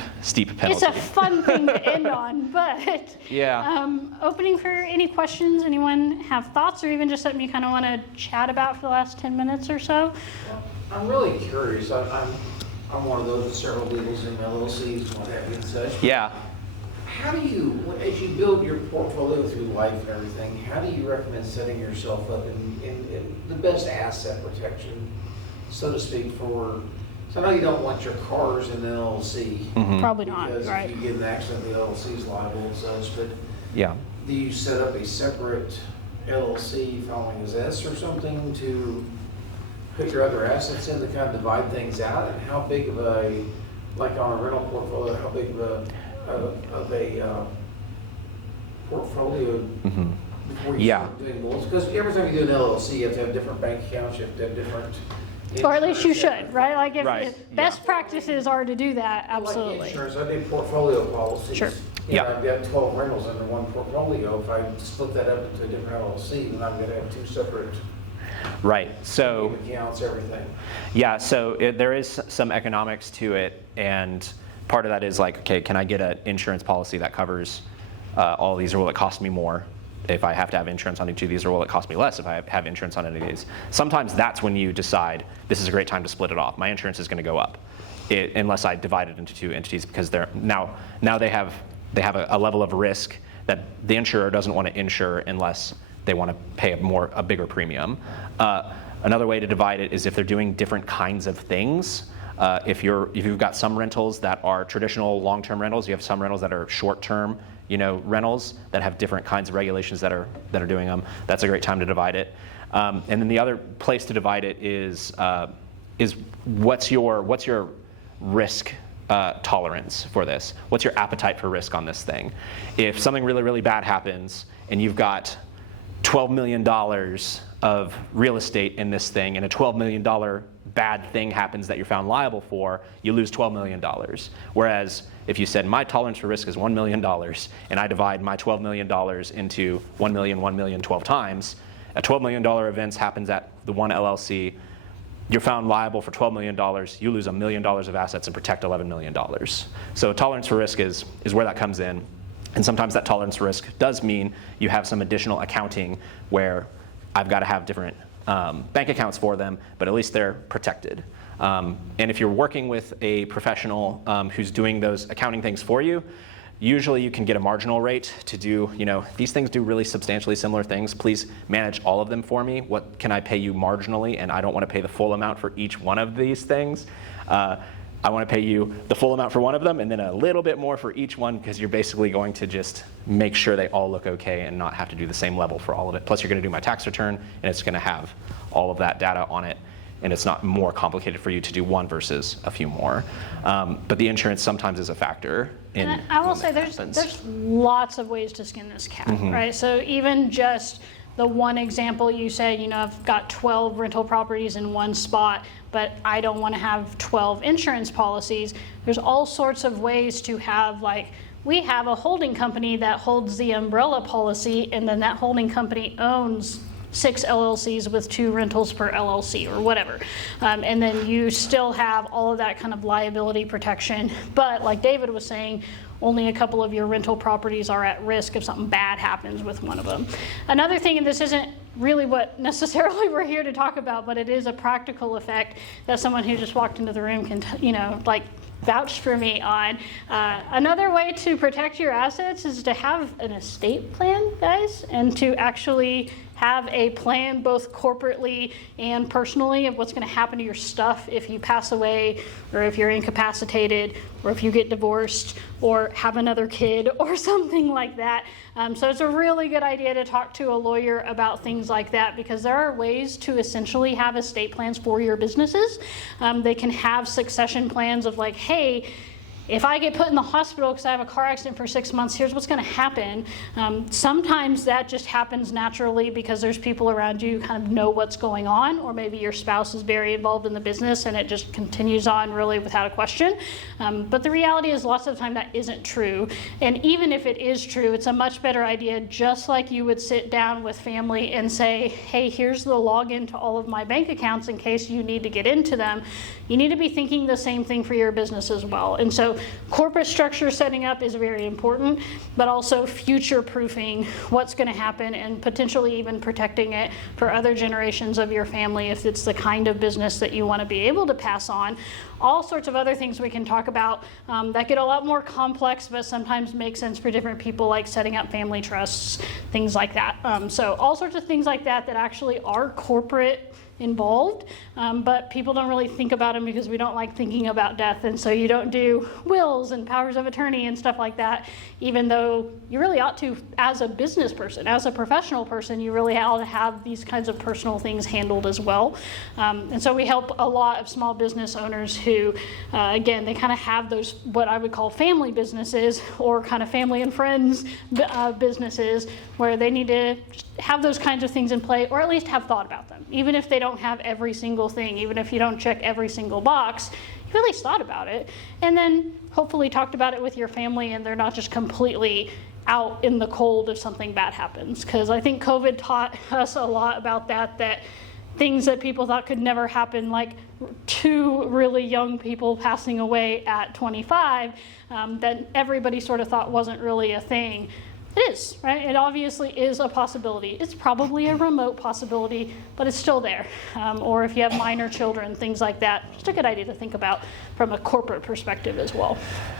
penalty. It's a fun thing to end on, but yeah. Opening for any questions. Anyone have thoughts or even just something you kind of want to chat about for the last 10 minutes or so? Well, I'm really curious. I'm one of those with several legals and LLCs and what have you and such. Yeah. How do you, as you build your portfolio through life and everything, how do you recommend setting yourself up in the best asset protection, so to speak, for, so I know you don't want your cars in the LLC. Mm-hmm. Probably not, Because right? if you get in an accident, the LLC is liable and such, but Yeah. do you set up a separate LLC following as S or something to put your other assets in to kind of divide things out? And how big of a, like on a rental portfolio, how big of a portfolio Mm-hmm. before you Yeah. start doing goals? Because every time you do an LLC, you have to have different bank accounts, you have to have different. Or at least you insurance, should, right? Like if, Right, if best practices are to do that, Like absolutely. insurance, I do portfolio policies. Sure. Yeah. I've got 12 rentals under one portfolio. If I split that up into a different LLC, then I'm going to have two separate Right. So accounts, everything. yeah. So there is some economics to it, and part of that is like, okay, can I get an insurance policy that covers all of these, or will it cost me more if I have to have insurance on each of these, or will it cost me less if I have insurance on any of these? Sometimes that's when you decide this is a great time to split it off. My insurance is going to go up unless I divide it into two entities, because they're now they have a level of risk that the insurer doesn't want to insure unless they want to pay a bigger premium. Another way to divide it is if they're doing different kinds of things. If you've got some rentals that are traditional long-term rentals, you have some rentals that are short-term, rentals that have different kinds of regulations that are doing them. That's a great time to divide it. And then the other place to divide it is what's your risk tolerance for this? What's your appetite for risk on this thing? If something really, really bad happens and you've got $12 million of real estate in this thing, and a $12 million bad thing happens that you're found liable for, you lose $12 million. Whereas if you said my tolerance for risk is $1 million, and I divide my $12 million into 1 million, 1 million 12 times, a $12 million event happens at the one LLC, you're found liable for $12 million, you lose $1 million of assets and protect $11 million. So tolerance for risk is where that comes in. And sometimes that tolerance for risk does mean you have some additional accounting where I've got to have different bank accounts for them, but at least they're protected. And if you're working with a professional who's doing those accounting things for you, usually you can get a marginal rate to do, these things do really substantially similar things. Please manage all of them for me. What can I pay you marginally? And I don't want to pay the full amount for each one of these things. I want to pay you the full amount for one of them and then a little bit more for each one, because you're basically going to just make sure they all look okay and not have to do the same level for all of it. Plus you're going to do my tax return and it's going to have all of that data on it, and it's not more complicated for you to do one versus a few more. But the insurance sometimes is a factor in And I will when say that there's lots of ways to skin this cat, right? So even just the one example you said, I've got 12 rental properties in one spot, but I don't want to have 12 insurance policies. There's all sorts of ways to have, we have a holding company that holds the umbrella policy, and then that holding company owns 6 LLCs with 2 rentals per LLC or whatever. And then you still have all of that kind of liability protection. But like David was saying, only a couple of your rental properties are at risk if something bad happens with one of them. Another thing, and this isn't really what necessarily we're here to talk about, but it is a practical effect that someone who just walked into the room can, vouch for me on. Another way to protect your assets is to have an estate plan, guys, and to actually have a plan both corporately and personally of what's going to happen to your stuff if you pass away, or if you're incapacitated, or if you get divorced, or have another kid, or something like that. So it's a really good idea to talk to a lawyer about things like that, because there are ways to essentially have estate plans for your businesses. They can have succession plans of hey, if I get put in the hospital because I have a car accident for 6 months, here's what's going to happen. Sometimes that just happens naturally because there's people around you who kind of know what's going on, or maybe your spouse is very involved in the business and it just continues on really without a question. But the reality is lots of the time that isn't true. And even if it is true, it's a much better idea, just like you would sit down with family and say, hey, here's the login to all of my bank accounts in case you need to get into them. You need to be thinking the same thing for your business as well. And so corporate structure setting up is very important, but also future-proofing what's going to happen and potentially even protecting it for other generations of your family if it's the kind of business that you want to be able to pass on. All sorts of other things we can talk about that get a lot more complex, but sometimes make sense for different people, like setting up family trusts, things like that. So all sorts of things like that actually are corporate involved, but people don't really think about them because we don't like thinking about death, and so you don't do wills and powers of attorney and stuff like that, even though you really ought to. As a business person, as a professional person, you really ought to have these kinds of personal things handled as well. And so we help a lot of small business owners who, again, they kind of have those, what I would call family businesses, or kind of family and friends businesses, where they need to just have those kinds of things in play, or at least have thought about them. Even if they don't have every single thing, even if you don't check every single box, you've at least thought about it. And then hopefully talked about it with your family, and they're not just completely out in the cold if something bad happens. Because I think COVID taught us a lot about that things that people thought could never happen, like 2 really young people passing away at 25, that everybody sort of thought wasn't really a thing. It is, right? It obviously is a possibility. It's probably a remote possibility, but it's still there. Or if you have minor children, things like that, just a good idea to think about from a corporate perspective as well.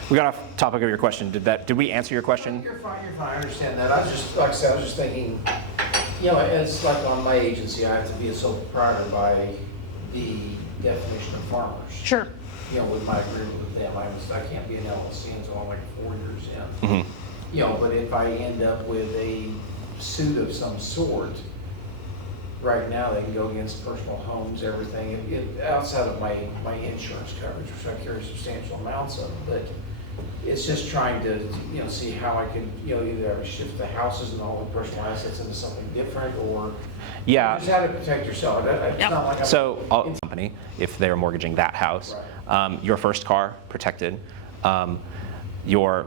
We got off topic of your question. Did we answer your question? You're fine, I understand that. I was just, like I said, I was just thinking, it's like on my agency, I have to be a sole proprietor by the definition of farmers. Sure. With my agreement with them, I can't be an LLC until I'm like 4 years in. Mm-hmm. But if I end up with a suit of some sort, right now they can go against personal homes, everything, outside of my insurance coverage, which I carry substantial amounts of. But it's just trying to, see how I can, either shift the houses and all the personal assets into something different, or just how to protect yourself. It's not like So, company, if they're mortgaging that house, right. Your first car, protected. Your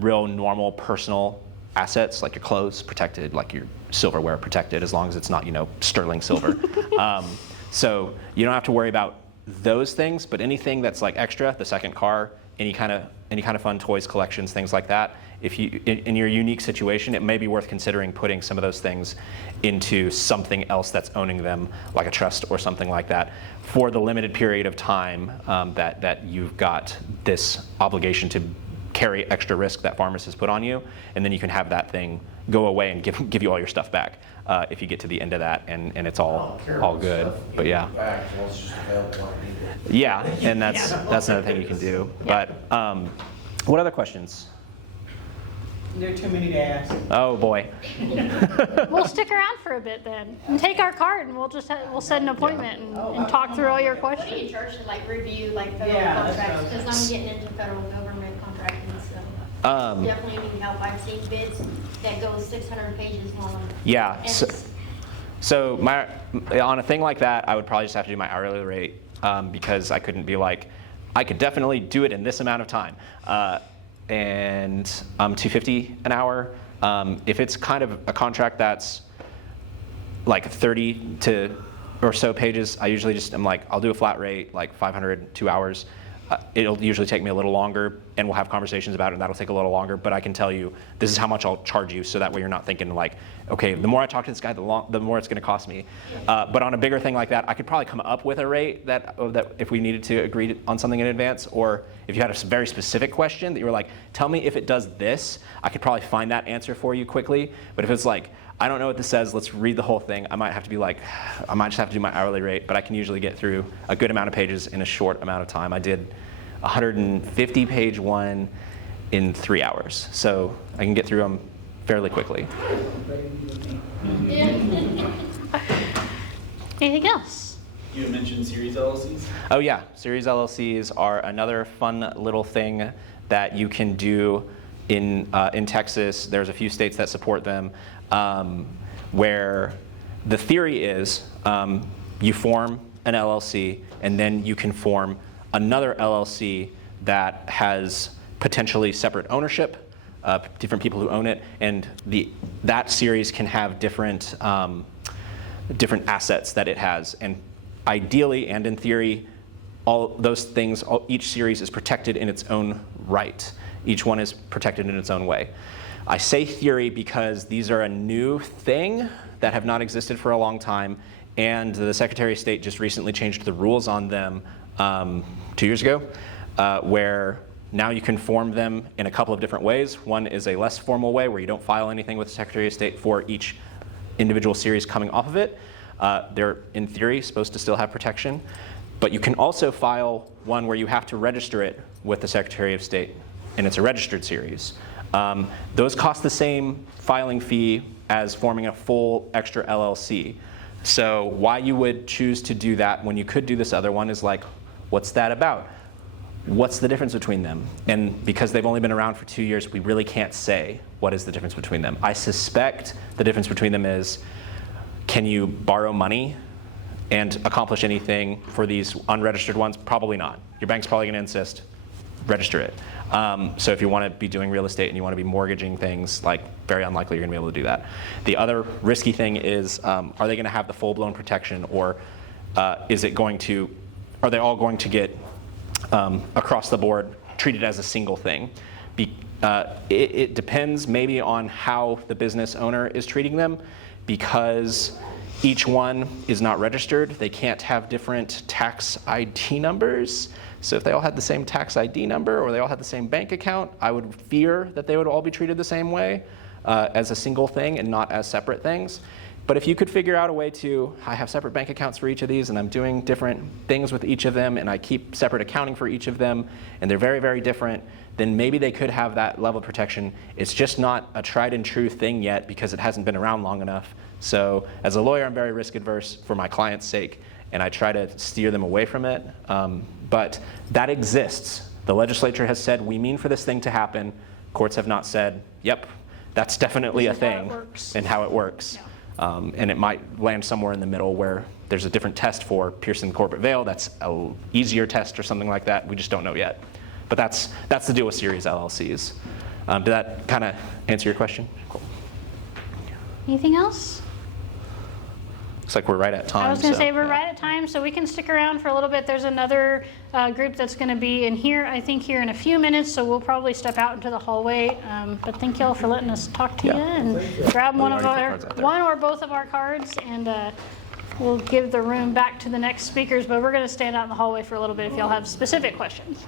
real normal personal assets, like your clothes, protected, like your silverware, protected, as long as it's not, sterling silver. So you don't have to worry about those things, but anything that's extra, the second car, any kind of any kind of fun toys, collections, things like that, if you, in your unique situation, it may be worth considering putting some of those things into something else that's owning them, like a trust or something like that, for the limited period of time that you've got this obligation to carry extra risk that Farmers has put on you, and then you can have that thing go away and give you all your stuff back if you get to the end of that and it's all good. But yeah. Yeah, and that's another thing you can do. But what other questions? There are too many to ask. Oh boy. We'll stick around for a bit then, and take our card, and we'll set an appointment and talk through all your What are questions. you charged to like review like federal Yeah, that's contracts? what I was- Because I'm getting into federal government contracting, so definitely need help. I've seen bids that go 600 pages long. Yeah. And So, it's- so on a thing like that, I would probably just have to do my hourly rate because I couldn't be like, I could definitely do it in this amount of time. And $250 an hour. If it's kind of a contract that's like 30 to or so pages, I usually just am like, I'll do a flat rate, like 500, 2 hours. It'll usually take me a little longer, and we'll have conversations about it, and that'll take a little longer, but I can tell you, this is how much I'll charge you, so that way you're not thinking like, okay, the more I talk to this guy, the more it's gonna cost me. But on a bigger thing like that, I could probably come up with a rate that if we needed to agree on something in advance, or if you had a very specific question that you were like, tell me if it does this, I could probably find that answer for you quickly. But if it's like, I don't know what this says, let's read the whole thing, I might have to be like, I might just have to do my hourly rate, but I can usually get through a good amount of pages in a short amount of time. I did 150-page one in 3 hours, so I can get through them fairly quickly. Anything else? You had mentioned series LLCs. Oh yeah, series LLCs are another fun little thing that you can do in Texas. There's a few states that support them, where the theory is you form an LLC and then you can form another LLC that has potentially separate ownership, different people who own it, and that series can have different assets that it has. And ideally and in theory, all those things, each series is protected in its own right. Each one is protected in its own way. I say theory because these are a new thing that have not existed for a long time, and the Secretary of State just recently changed the rules on them 2 years ago, where now you can form them in a couple of different ways. One is a less formal way where you don't file anything with the Secretary of State for each individual series coming off of it. They're, in theory, supposed to still have protection. But you can also file one where you have to register it with the Secretary of State, and it's a registered series. Those cost the same filing fee as forming a full extra LLC. So why you would choose to do that when you could do this other one is like, what's that about? What's the difference between them? And because they've only been around for 2 years, we really can't say what is the difference between them. I suspect the difference between them is, can you borrow money and accomplish anything for these unregistered ones? Probably not. Your bank's probably going to insist, register it. So if you want to be doing real estate and you want to be mortgaging things, like very unlikely you're going to be able to do that. The other risky thing is, are they going to have the full-blown protection, or are they all going to get across the board treated as a single thing? It depends maybe on how the business owner is treating them, because each one is not registered. They can't have different tax ID numbers. So if they all had the same tax ID number or they all had the same bank account, I would fear that they would all be treated the same way as a single thing and not as separate things. But if you could figure out a way to, I have separate bank accounts for each of these and I'm doing different things with each of them and I keep separate accounting for each of them and they're very, very different, then maybe they could have that level of protection. It's just not a tried and true thing yet because it hasn't been around long enough. So as a lawyer, I'm very risk adverse for my client's sake, and I try to steer them away from it. But that exists. The legislature has said, we mean for this thing to happen. Courts have not said, yep, that's definitely a This is how it thing works. and how it works. And it might land somewhere in the middle where there's a different test for piercing the corporate veil. That's an easier test or something like that. We just don't know yet. But that's the deal with series LLCs. Did that kind of answer your question? Cool. Anything else? Looks like we're right at time. I was going to so, say we're yeah. right at time, so we can stick around for a little bit. There's another group that's going to be in here, I think, here in a few minutes, so we'll probably step out into the hallway. But thank y'all for letting us talk to you Yeah. and grab one of already put our, cards out there. one or both of our cards, and we'll give the room back to the next speakers. But we're going to stand out in the hallway for a little bit if y'all have specific questions.